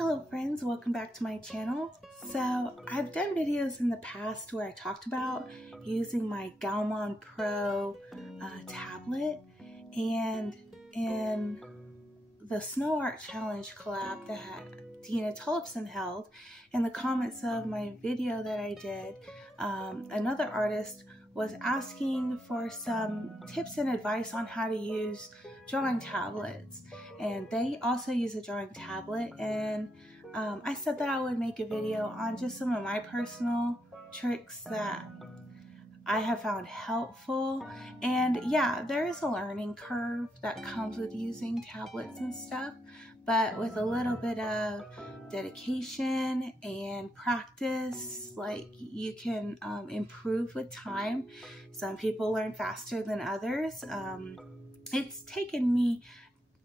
Hello friends, welcome back to my channel. So I've done videos in the past where I talked about using my Gaomon Pro tablet, and in the Snow Art Challenge collab that Dina Tollefson held, in the comments of my video that I did, another artist was asking for some tips and advice on how to use drawing tablets, and they also use a drawing tablet, and I said that I would make a video on just some of my personal tricks that I have found helpful. And yeah, there is a learning curve that comes with using tablets and stuff, but with a little bit of dedication and practice, like, you can improve with time. Some people learn faster than others. It's taken me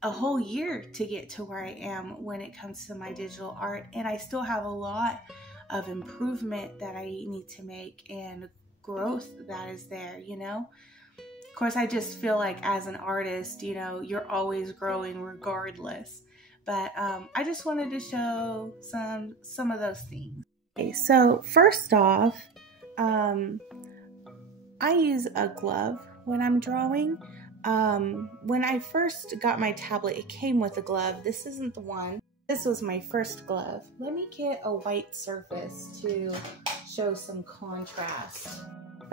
a whole year to get to where I am when it comes to my digital art, and I still have a lot of improvement that I need to make and growth that is there, you know. Of course, I just feel like as an artist, you know, you're always growing regardless. But I just wanted to show some of those things. Okay, so first off, I use a glove when I'm drawing. When I first got my tablet, it came with a glove. This isn't the one. This was my first glove. Let me get a white surface to show some contrast.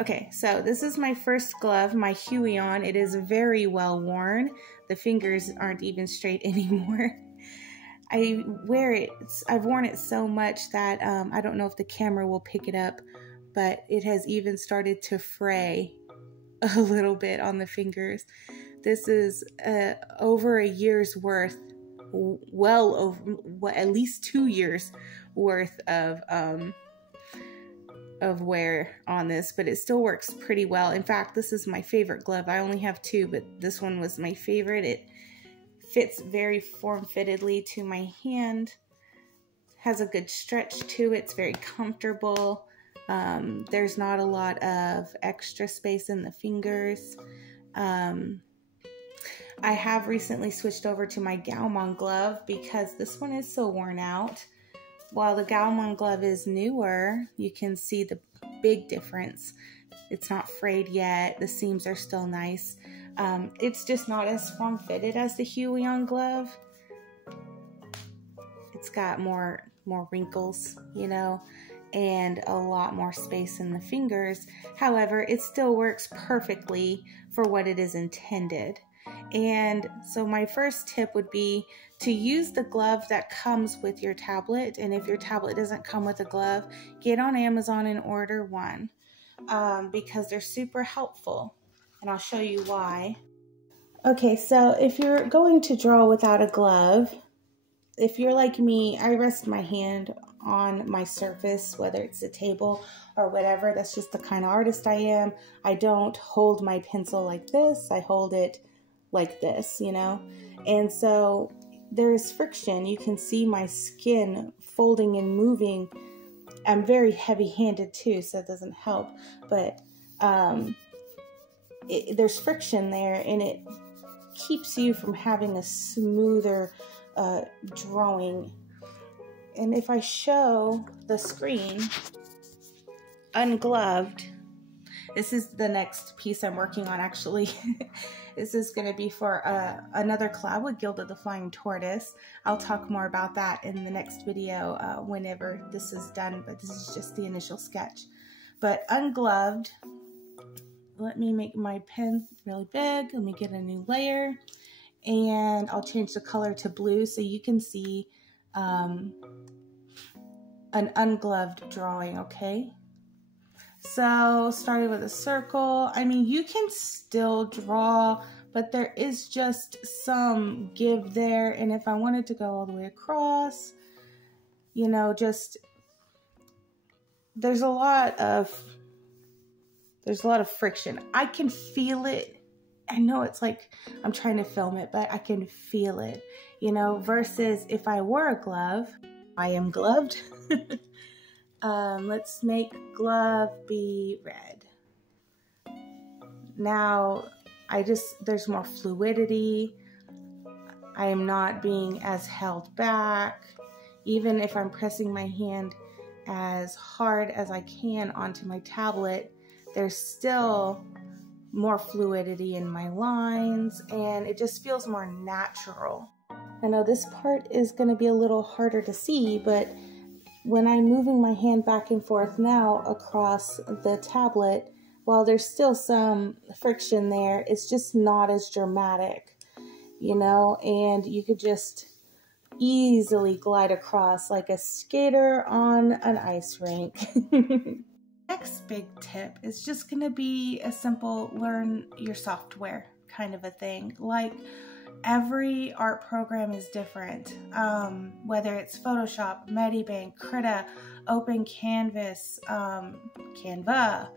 Okay, so this is my first glove, my Huion. It is very well worn. The fingers aren't even straight anymore. I wear it, I've worn it so much that I don't know if the camera will pick it up, but it has even started to fray a little bit on the fingers. This is over a year's worth, well over, at least 2 years worth of wear on this, but it still works pretty well. In fact, this is my favorite glove. I only have two, but this one was my favorite. It fits very form-fittedly to my hand, has a good stretch to it, it's very comfortable. There's not a lot of extra space in the fingers. I have recently switched over to my Gaomon glove because this one is so worn out. While the Gaomon glove is newer, you can see the big difference. It's not frayed yet, the seams are still nice. It's just not as form-fitted as the Huion glove. It's got more wrinkles, you know, and a lot more space in the fingers. However, it still works perfectly for what it is intended. And so my first tip would be to use the glove that comes with your tablet. And if your tablet doesn't come with a glove, get on Amazon and order one, because they're super helpful. And I'll show you why. Okay, so if you're going to draw without a glove, if you're like me, I rest my hand on my surface, whether it's a table or whatever. That's just the kind of artist I am. I don't hold my pencil like this. I hold it like this, you know? And so there's friction. You can see my skin folding and moving. I'm very heavy-handed too, so it doesn't help. But there's friction there, and it keeps you from having a smoother drawing. And if I show the screen ungloved, this is the next piece I'm working on, actually. This is going to be for another collab with Gilda the Flying Tortoise. I'll talk more about that in the next video whenever this is done, but this is just the initial sketch. But ungloved, let me make my pen really big. Let me get a new layer, and I'll change the color to blue so you can see an ungloved drawing, okay? So starting with a circle, I mean, you can still draw, but there is just some give there. And if I wanted to go all the way across, you know, just, there's a lot of friction. I can feel it. I know it's like I'm trying to film it, but I can feel it, you know, versus if I wore a glove. I am gloved. Let's make glove be red. Now, there's more fluidity. I am not being as held back. even if I'm pressing my hand as hard as I can onto my tablet, there's still more fluidity in my lines, and it just feels more natural. I know this part is going to be a little harder to see, but when I'm moving my hand back and forth now across the tablet, while there's still some friction there, it's just not as dramatic, you know, and you could just easily glide across like a skater on an ice rink. Next big tip is just going to be a simple learn your software kind of a thing. Like, every art program is different, whether it's Photoshop, Medibang, Krita, Open Canvas, Canva,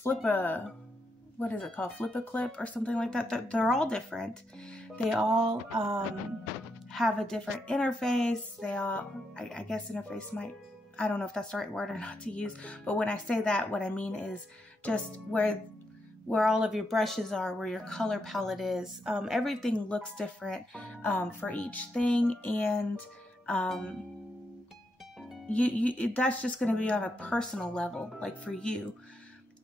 Flippa, what is it called? Flip-a-Clip or something like that. They're all different. They all have a different interface. They all, I guess interface might, I don't know if that's the right word or not to use, but when I say that, what I mean is just where all of your brushes are, where your color palette is. Everything looks different for each thing, and that's just going to be on a personal level. Like for you,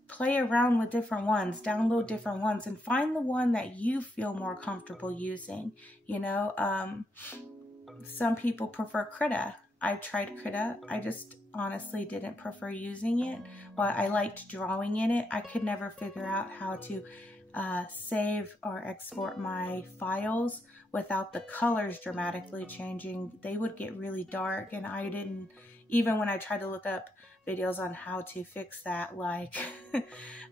play around with different ones, download different ones, and find the one that you feel more comfortable using. You know, some people prefer Krita. I've tried Krita. I just honestly didn't prefer using it. While I liked drawing in it, I could never figure out how to save or export my files without the colors dramatically changing. They would get really dark, and I didn't, even when I tried to look up videos on how to fix that, like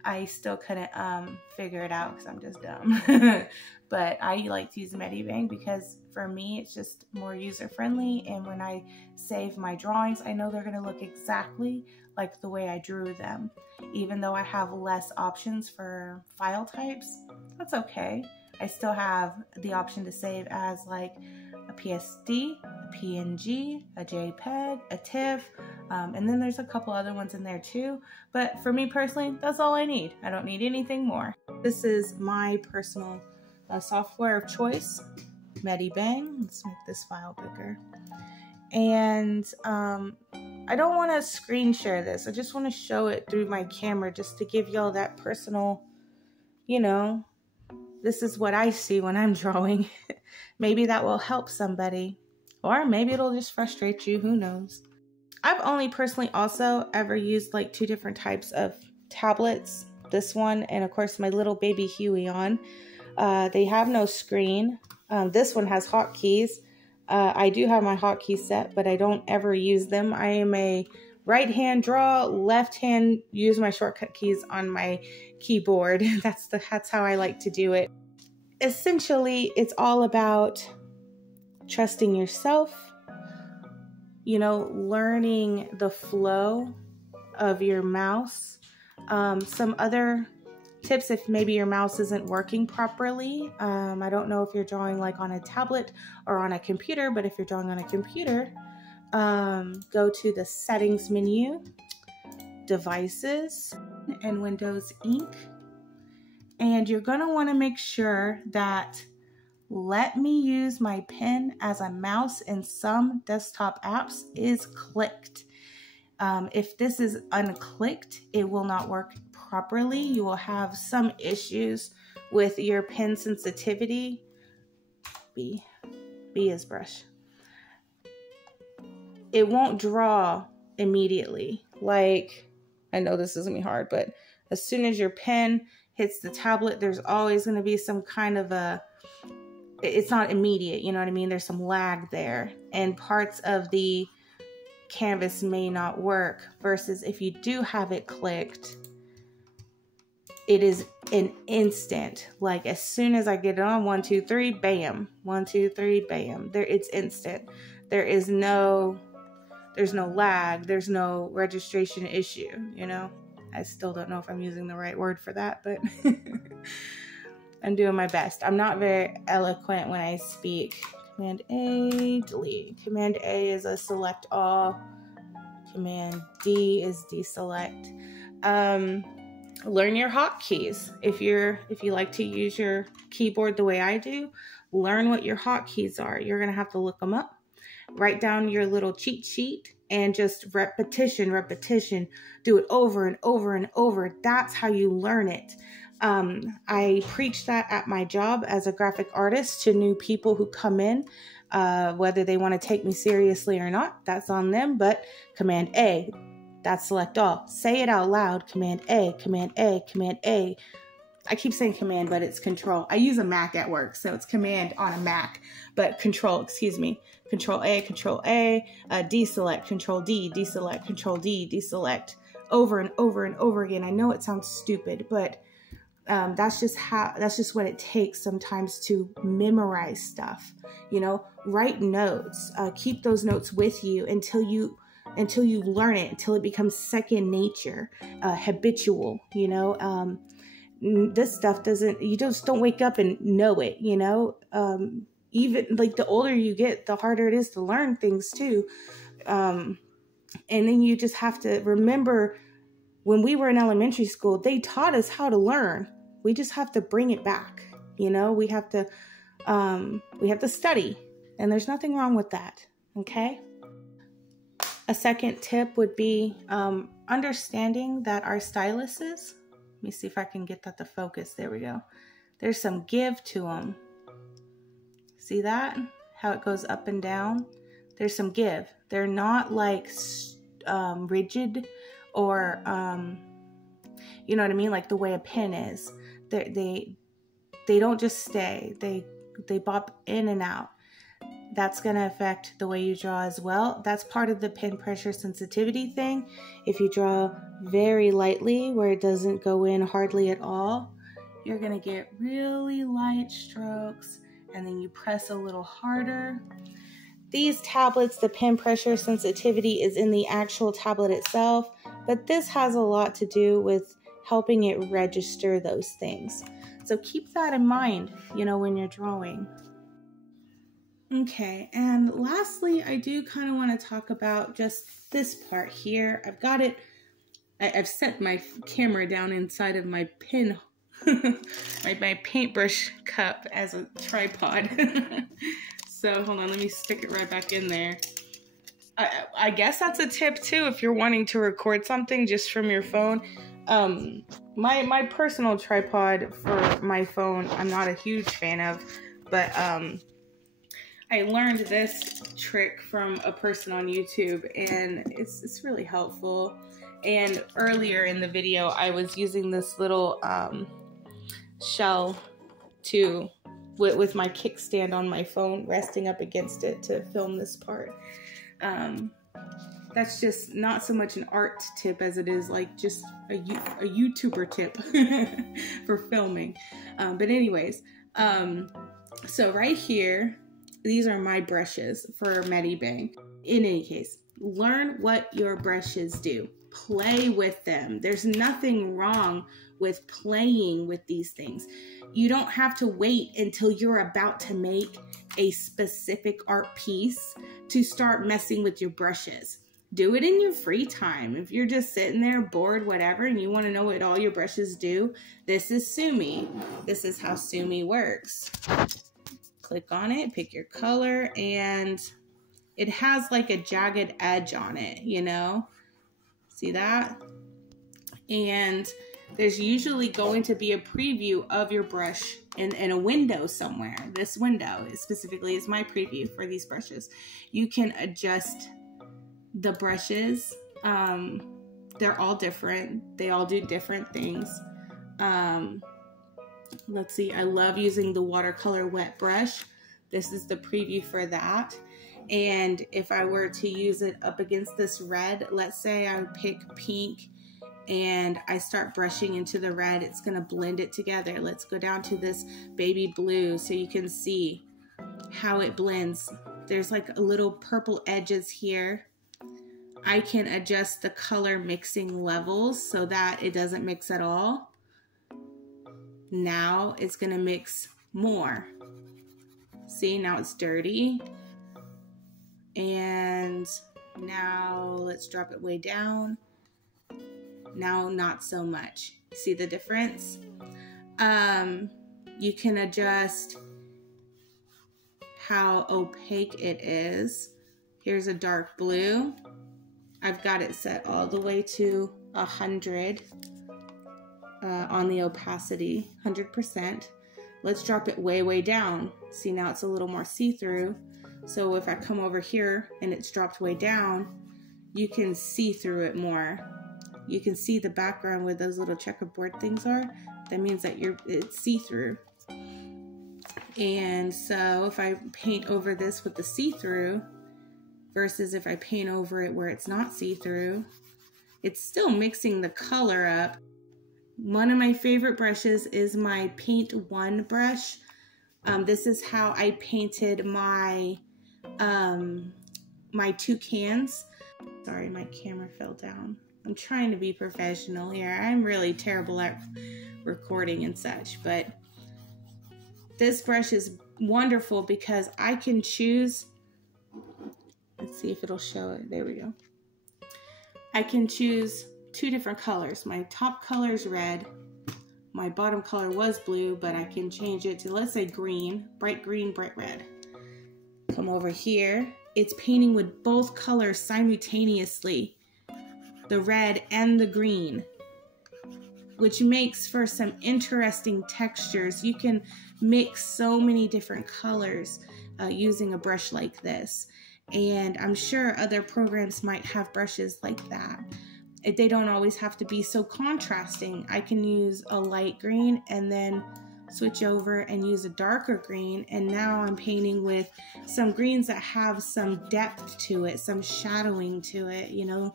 I still couldn't figure it out because I'm just dumb. But I like to use Medibang because for me it's just more user friendly, and when I save my drawings, I know they're going to look exactly like the way I drew them. Even though I have less options for file types, that's okay. I still have the option to save as like a PSD, a PNG, a JPEG, a TIFF, and then there's a couple other ones in there too. But for me personally, that's all I need. I don't need anything more. This is my personal software of choice, Medibang. Let's make this file bigger. And I don't want to screen share this. I just want to show it through my camera just to give y'all that personal, you know, this is what I see when I'm drawing. Maybe that will help somebody, or maybe it'll just frustrate you. Who knows? I've only personally also ever used like 2 different types of tablets. This one, and of course my little baby Huey on. They have no screen. This one has hotkeys. I do have my hotkeys set, but I don't ever use them. I am a right hand draw, left hand use my shortcut keys on my keyboard. That's how I like to do it. Essentially, it's all about trusting yourself, you know, learning the flow of your mouse. Some other tips, if maybe your mouse isn't working properly. I don't know if you're drawing like on a tablet or on a computer, but if you're drawing on a computer, go to the settings menu, devices, and Windows Ink. And you're going to want to make sure that let me use my pen as a mouse in some desktop apps is clicked. If this is unclicked, it will not work properly. You will have some issues with your pen sensitivity. B is brush. It won't draw immediately. Like, I know this is gonna be hard, but as soon as your pen hits the tablet, there's always gonna be some kind of it's not immediate, you know what I mean? There's some lag there, and parts of the canvas may not work, versus if you do have it clicked, it is an instant. Like as soon as I get it on, 1, 2, 3, bam, 1, 2, 3, bam. It's instant. There's no lag. There's no registration issue, you know? I still don't know if I'm using the right word for that, but I'm doing my best. I'm not very eloquent when I speak. Command A, delete. Command A is a select all. Command D is deselect. Learn your hotkeys. If you like to use your keyboard the way I do, learn what your hotkeys are. You're gonna have to look them up. Write down your little cheat sheet and just repetition, do it over and over and over. That's how you learn it. I preach that at my job as a graphic artist to new people who come in, whether they want to take me seriously or not, that's on them. But Command A, that's select all. Say it out loud. Command A, Command A, Command A. I keep saying command, but it's control. I use a Mac at work, so it's command on a Mac, but control, excuse me. Control A, deselect, control D, deselect, control D, deselect, over and over and over again. I know it sounds stupid, but that's just what it takes sometimes to memorize stuff. You know, write notes, keep those notes with you until you learn it, until it becomes second nature, habitual, you know. This stuff you just don't wake up and know it, you know. Even like the older you get, the harder it is to learn things too. And then you just have to remember, when we were in elementary school, they taught us how to learn. We just have to bring it back. You know, we have to study, and there's nothing wrong with that. Okay. A second tip would be understanding that our styluses, let me see if I can get that to focus. There we go. There's some give to them. See that? How it goes up and down? There's some give. They're not like rigid or, you know what I mean? Like the way a pen is. They don't just stay. They bop in and out. That's going to affect the way you draw as well. That's part of the pen pressure sensitivity thing. If you draw very lightly, where it doesn't go in hardly at all, you're going to get really light strokes, and then you press a little harder. These tablets, the pen pressure sensitivity is in the actual tablet itself, but this has a lot to do with helping it register those things. So keep that in mind, you know, when you're drawing. Okay, and lastly, I do kind of want to talk about just this part here. I've got it, I've set my camera down inside of my pen, my paintbrush cup as a tripod. So hold on, let me stick it right back in there. I guess that's a tip too, if you're wanting to record something just from your phone. My personal tripod for my phone, I'm not a huge fan of, but I learned this trick from a person on YouTube, and it's really helpful. And earlier in the video, I was using this little shell with my kickstand on my phone, resting up against it to film this part. That's just not so much an art tip as it is like just a YouTuber tip for filming. But anyways, so right here, these are my brushes for Medibang. In any case, learn what your brushes do. Play with them. There's nothing wrong with playing with these things. You don't have to wait until you're about to make a specific art piece to start messing with your brushes. Do it in your free time. If you're just sitting there bored, whatever, and you want to know what all your brushes do, this is Sumi. This is how Sumi works. Click on it, pick your color, and it has like a jagged edge on it, you know? See that? And there's usually going to be a preview of your brush in a window somewhere. This window specifically is my preview for these brushes. You can adjust the brushes. They're all different. They all do different things. Let's see, I love using the watercolor wet brush. This is the preview for that. And if I were to use it up against this red, let's say I would pick pink and I start brushing into the red, it's gonna blend it together. Let's go down to this baby blue so you can see how it blends. There's like a little purple edges here. I can adjust the color mixing levels so that it doesn't mix at all. Now it's gonna mix more. See, now it's dirty. And now let's drop it way down. Now not so much. See the difference? You can adjust how opaque it is. Here's a dark blue. I've got it set all the way to 100 on the opacity, 100%. Let's drop it way, way down. See, now it's a little more see-through. So if I come over here and it's dropped way down, you can see through it more. You can see the background where those little checkerboard things are. That means that it's see-through. And so if I paint over this with the see-through versus if I paint over it where it's not see-through, it's still mixing the color up. One of my favorite brushes is my Paint One brush. This is how I painted my my toucans. Sorry, my camera fell down. I'm trying to be professional here. I'm really terrible at recording and such, but this brush is wonderful because I can choose. Let's see if it'll show it. There we go. I can choose 2 different colors. My top color is red. My bottom color was blue, but I can change it to, let's say, green, bright red. Come over here. It's painting with both colors simultaneously, the red and the green, which makes for some interesting textures. You can mix so many different colors using a brush like this. And I'm sure other programs might have brushes like that. They don't always have to be so contrasting. I can use a light green and then switch over and use a darker green, and now I'm painting with some greens that have some depth to it, some shadowing to it, you know,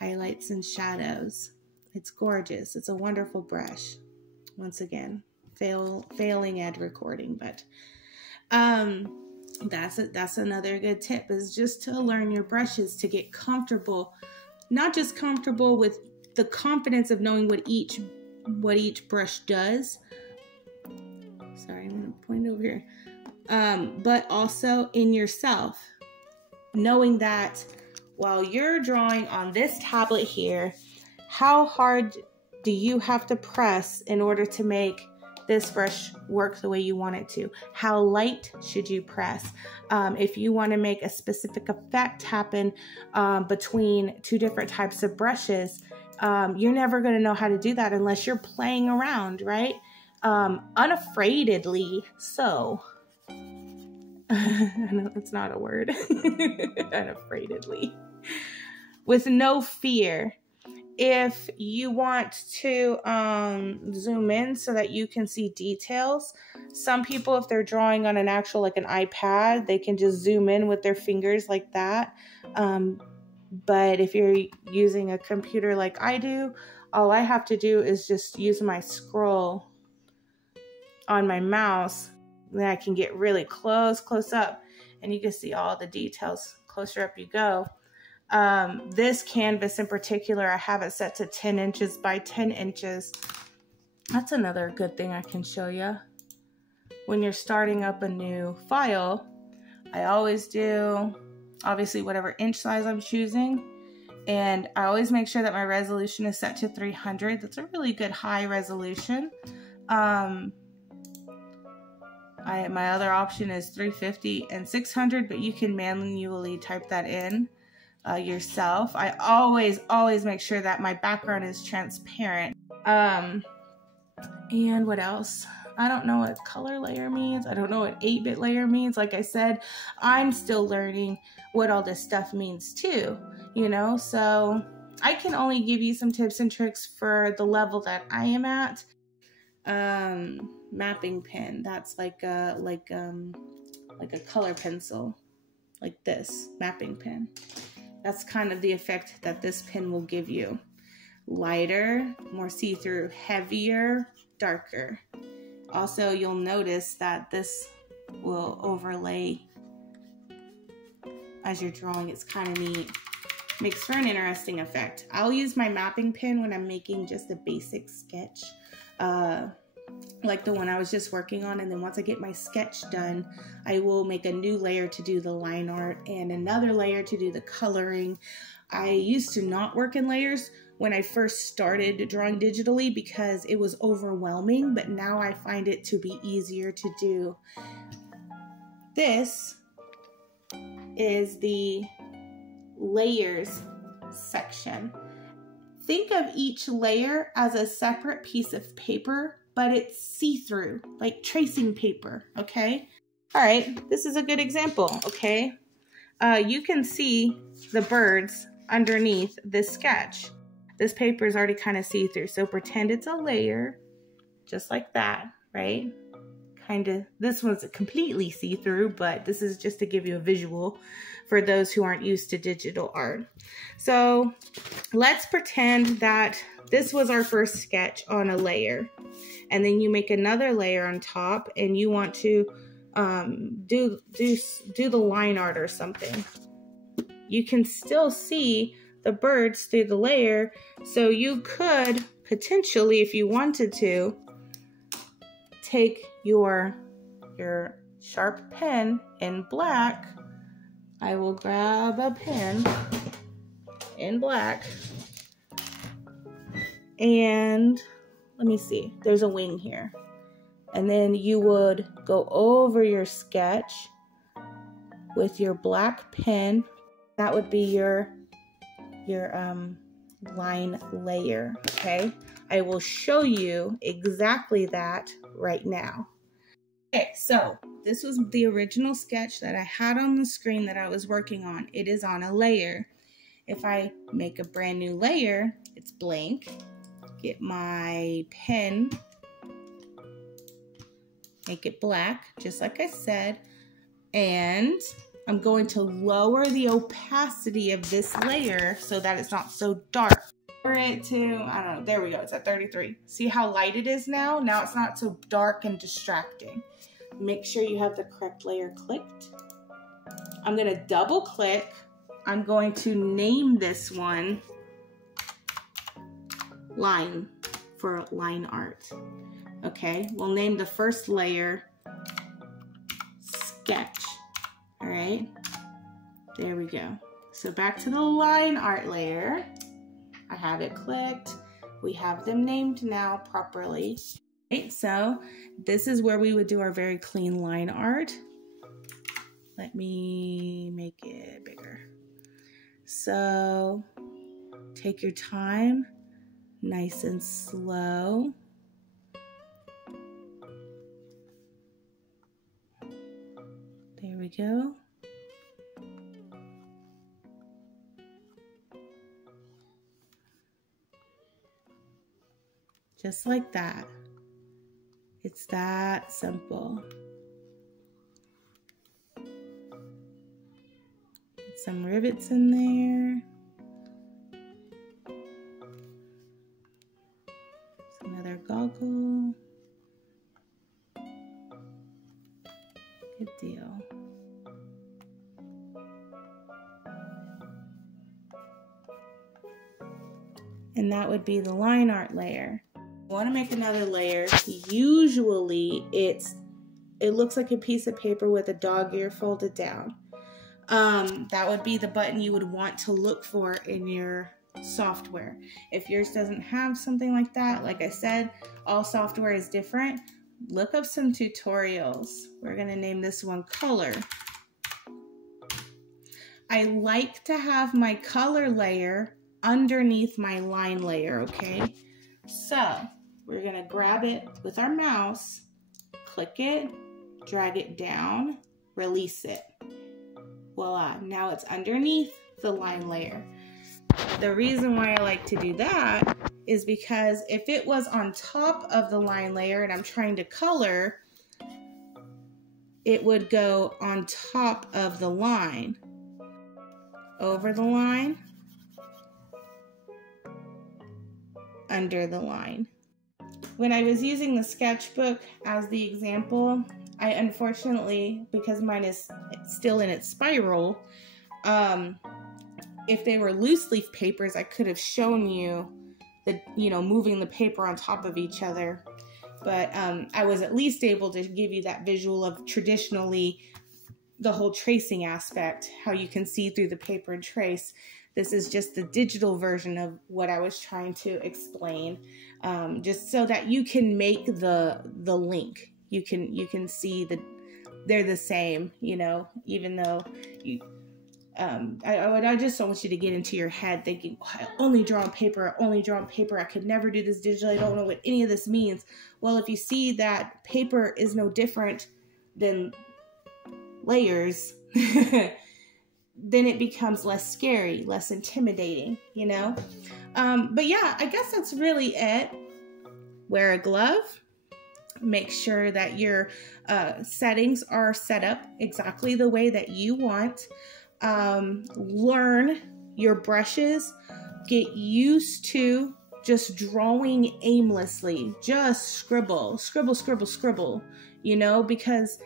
highlights and shadows. It's gorgeous. It's a wonderful brush. Once again, failing at recording, but that's another good tip, is just to learn your brushes, to get comfortable. Not just comfortable with the confidence of knowing what each brush does. Sorry, I'm gonna point over here. But also in yourself, knowing that while you're drawing on this tablet here, how hard do you have to press in order to make this brush work the way you want it to? How light should you press? If you want to make a specific effect happen between 2 different types of brushes, you're never going to know how to do that unless you're playing around, right? Unafraidedly so. I know that's not a word. Unafraidedly. With no fear. If you want to zoom in so that you can see details, some people, if they're drawing on an actual, like an iPad, they can just zoom in with their fingers like that. But if you're using a computer like I do, all I have to do is just use my scroll on my mouse. Then I can get really close up, and you can see all the details. Closer up you go. This canvas in particular, I have it set to 10 inches by 10 inches. That's another good thing I can show you. When you're starting up a new file, I always do, obviously, whatever inch size I'm choosing. And I always make sure that my resolution is set to 300. That's a really good high resolution. My other option is 350 and 600, but you can manually type that in yourself. I always make sure that my background is transparent. And what else? I don't know what color layer means. I don't know what 8-bit layer means. Like I said, I'm still learning what all this stuff means too, you know? So I can only give you some tips and tricks for the level that I am at. Mapping pen, that's like a color pencil, like this mapping pen. That's kind of the effect that this pen will give you. Lighter, more see-through, heavier, darker. Also, you'll notice that this will overlay as you're drawing. It's kind of neat. Makes for an interesting effect. I'll use my mapping pen when I'm making just a basic sketch, like the one I was just working on, and then once I get my sketch done, I will make a new layer to do the line art and another layer to do the coloring. I used to not work in layers when I first started drawing digitally because it was overwhelming, but now I find it to be easier to do. this is the layers section. Think of each layer as a separate piece of paper, but it's see-through, like tracing paper, okay? All right, this is a good example, okay? You can see the birds underneath this sketch. This paper is already kind of see-through, so pretend it's a layer, just like that, right? Kind of, this one's completely see-through, but this is just to give you a visual for those who aren't used to digital art. So let's pretend that this was our first sketch on a layer, and then you make another layer on top, and you want to do the line art or something. You can still see the birds through the layer, so you could potentially, if you wanted to, take your sharp pen in black. I will grab a pen in black, and let me see, there's a wing here. And then you would go over your sketch with your black pen. That would be your line layer, okay? I will show you exactly that right now. Okay, so this was the original sketch that I had on the screen that I was working on. It is on a layer. If I make a brand new layer, it's blank. Get my pen, make it black, just like I said, and I'm going to lower the opacity of this layer so that it's not so dark. Lower it to, I don't know, there we go, it's at 33. See how light it is now? Now it's not so dark and distracting. Make sure you have the correct layer clicked. I'm gonna double click. I'm going to name this one line for line art. Okay, we'll name the first layer sketch. All right, there we go. So back to the line art layer. I have it clicked. We have them named now properly. Okay, so this is where we would do our very clean line art. Let me make it bigger. So take your time, nice and slow. There we go. Just like that. It's that simple. Get some rivets in there. Another goggle. Good deal. And that would be the line art layer. Want to make another layer. Usually it looks like a piece of paper with a dog ear folded down. That would be the button you would want to look for in your software. If yours doesn't have something like that, like I said, all software is different. Look up some tutorials. We're going to name this one color. I like to have my color layer underneath my line layer, okay? So we're gonna grab it with our mouse, click it, drag it down, release it. Voila, now it's underneath the line layer. The reason why I like to do that is because if it was on top of the line layer and I'm trying to color, it would go on top of the line, over the line, under the line. When I was using the sketchbook as the example, I unfortunately, because mine is still in its spiral, if they were loose leaf papers, I could have shown you the, moving the paper on top of each other. But I was at least able to give you that visual of traditionally the whole tracing aspect, how you can see through the paper and trace. This is just the digital version of what I was trying to explain, just so that you can make the link. You can see they're the same, you know, even though you, I just don't want you to get into your head thinking, oh, I only draw on paper, I could never do this digitally, I don't know what any of this means. Well, if you see that paper is no different than layers, then it becomes less scary, less intimidating, you know? But yeah, I guess that's really it. Wear a glove. Make sure that your settings are set up exactly the way that you want. Learn your brushes. Get used to just drawing aimlessly. Just scribble, scribble, scribble, scribble, you know, because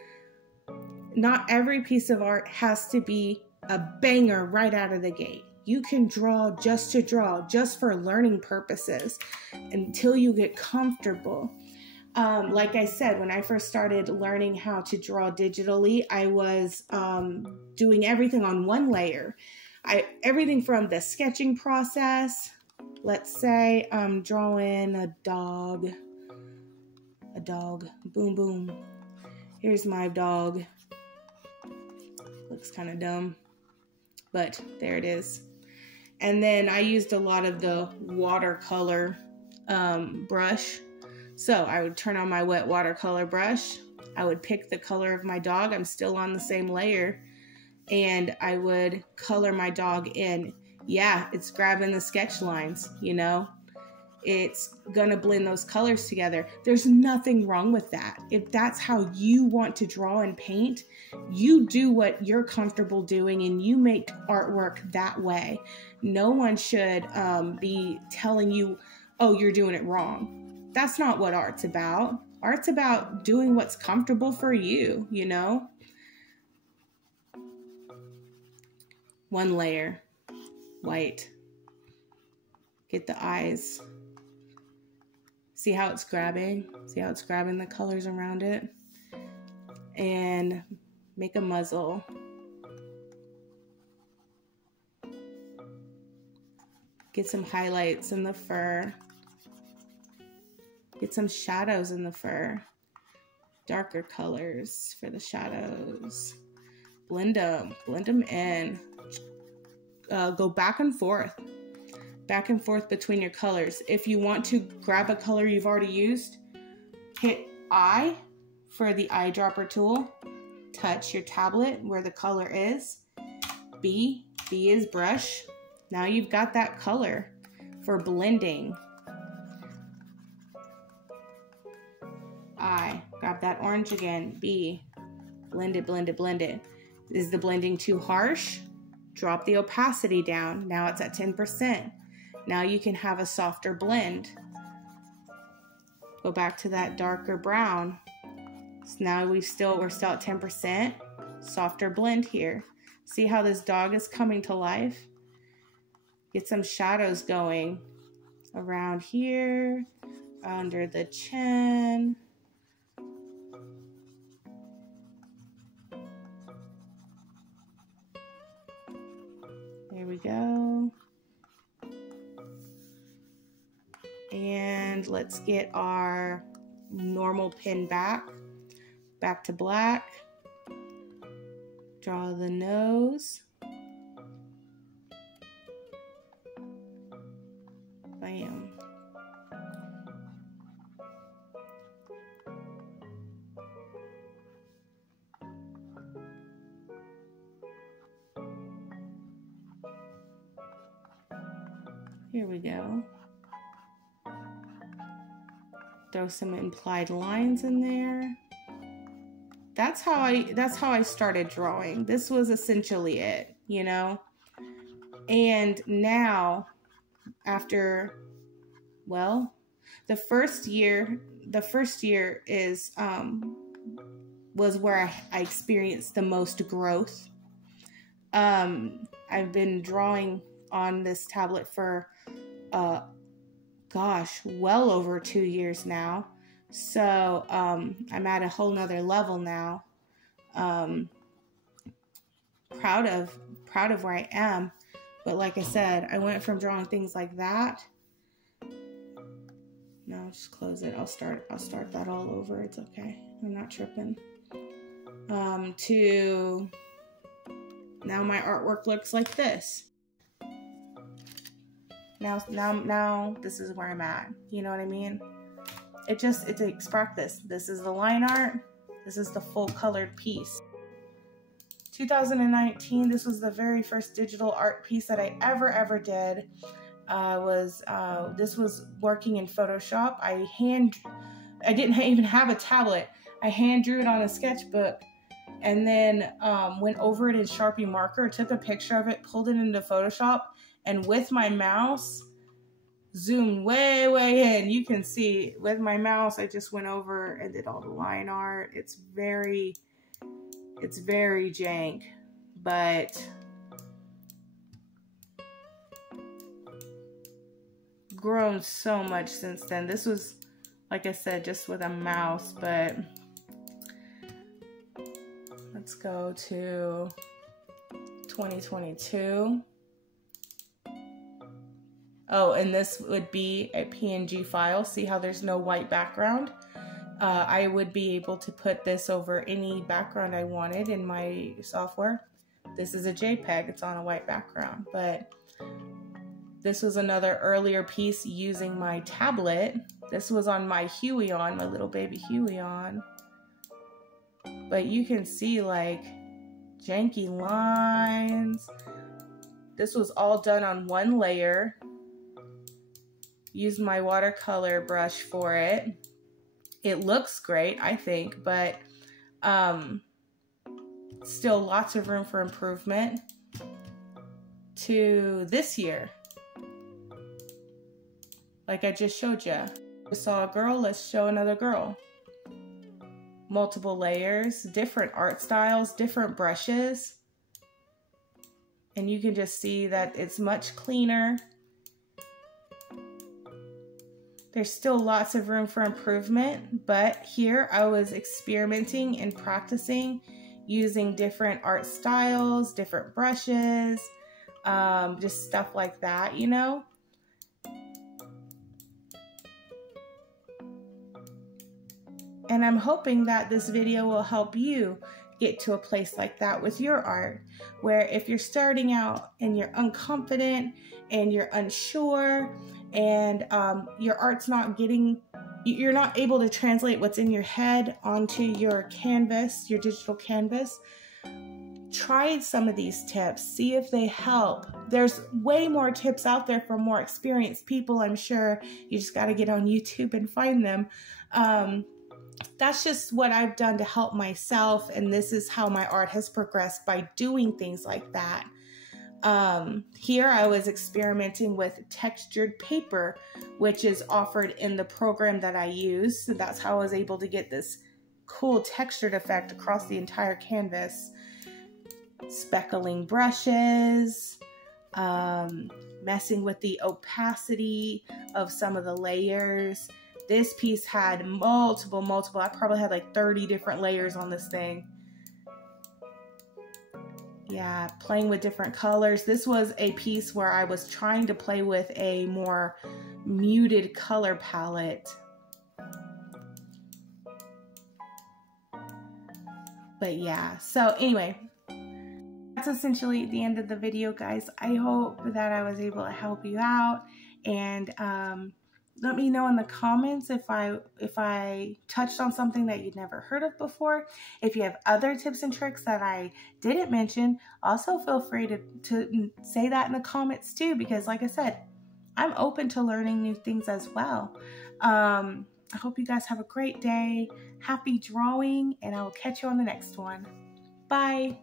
not every piece of art has to be a banger right out of the gate. You can draw just to draw, just for learning purposes until you get comfortable. Like I said, when I first started learning how to draw digitally, I was doing everything on one layer. Everything from the sketching process. Let's say I'm drawing a dog. Boom, boom. Here's my dog. Looks kind of dumb, but there it is. And then I used a lot of the watercolor brush. So I would turn on my wet watercolor brush. I would pick the color of my dog. I'm still on the same layer. And I would color my dog in. Yeah, it's grabbing the sketch lines, you know. It's gonna blend those colors together. There's nothing wrong with that. If that's how you want to draw and paint, you do what you're comfortable doing and you make artwork that way. No one should be telling you, oh, you're doing it wrong. That's not what art's about. Art's about doing what's comfortable for you, you know? One layer, white. Get the eyes. See how it's grabbing? See how it's grabbing the colors around it? And make a muzzle. Get some highlights in the fur. Get some shadows in the fur. Darker colors for the shadows. Blend them in. Go back and forth between your colors. If you want to grab a color you've already used, hit I for the eyedropper tool. Touch your tablet where the color is. B is brush. Now you've got that color for blending. I grab that orange again. B, blend it, blend it, blend it. Is the blending too harsh? Drop the opacity down. Now it's at 10%. Now you can have a softer blend. Go back to that darker brown. So now we're still at 10%. Softer blend here. See how this dog is coming to life? Get some shadows going around here, under the chin. There we go. And let's get our normal pen back to black. Draw the nose. Bam. Here we go. Throw some implied lines in there. That's how I started drawing. This was essentially it, you know? And now, after, well, the first year is was where I experienced the most growth. I've been drawing on this tablet for gosh, well over 2 years now. So I'm at a whole nother level now. Proud of where I am. But like I said, I went from drawing things like that. No, just close it. I'll start that all over. It's okay. I'm not tripping. to now my artwork looks like this. Now this is where I'm at. You know what I mean? It takes practice. This is the line art. This is the full colored piece. 2019, this was the very first digital art piece that I ever did. This was working in Photoshop. I didn't even have a tablet. I hand drew it on a sketchbook and then went over it in Sharpie marker, took a picture of it, pulled it into Photoshop, and with my mouse, zoomed way in. You can see with my mouse, I just went over and did all the line art. It's very jank, but grown so much since then. This was, like I said, just with a mouse, but let's go to 2022. Oh, and this would be a PNG file. See how there's no white background? I would be able to put this over any background I wanted in my software. This is a JPEG, it's on a white background, but this was another earlier piece using my tablet. This was on my Huion, my little baby Huion. But you can see like janky lines. This was all done on one layer. Used my watercolor brush for it. It looks great, I think, but still lots of room for improvement. To this year, like I just showed you. We saw a girl, let's show another girl. Multiple layers, different art styles, different brushes. And you can just see that it's much cleaner. There's still lots of room for improvement, but here I was experimenting and practicing using different art styles, different brushes, just stuff like that, you know? And I'm hoping that this video will help you get to a place like that with your art, where if you're starting out and you're unconfident and you're unsure and your art's you're not able to translate what's in your head onto your canvas, your digital canvas, try some of these tips, see if they help. There's way more tips out there for more experienced people, I'm sure. You just got to get on YouTube and find them. That's just what I've done to help myself, and this is how my art has progressed by doing things like that. Here I was experimenting with textured paper, which is offered in the program that I use. So that's how I was able to get this cool textured effect across the entire canvas. Speckling brushes, messing with the opacity of some of the layers. This piece had multiple, I probably had like 30 different layers on this thing. Yeah, playing with different colors. This was a piece where I was trying to play with a more muted color palette. But yeah, so anyway, that's essentially the end of the video, guys. I hope that I was able to help you out, and let me know in the comments if I touched on something that you'd never heard of before. If you have other tips and tricks that I didn't mention, also feel free to say that in the comments too, because like I said, I'm open to learning new things as well. I hope you guys have a great day. Happy drawing, and I will catch you on the next one. Bye.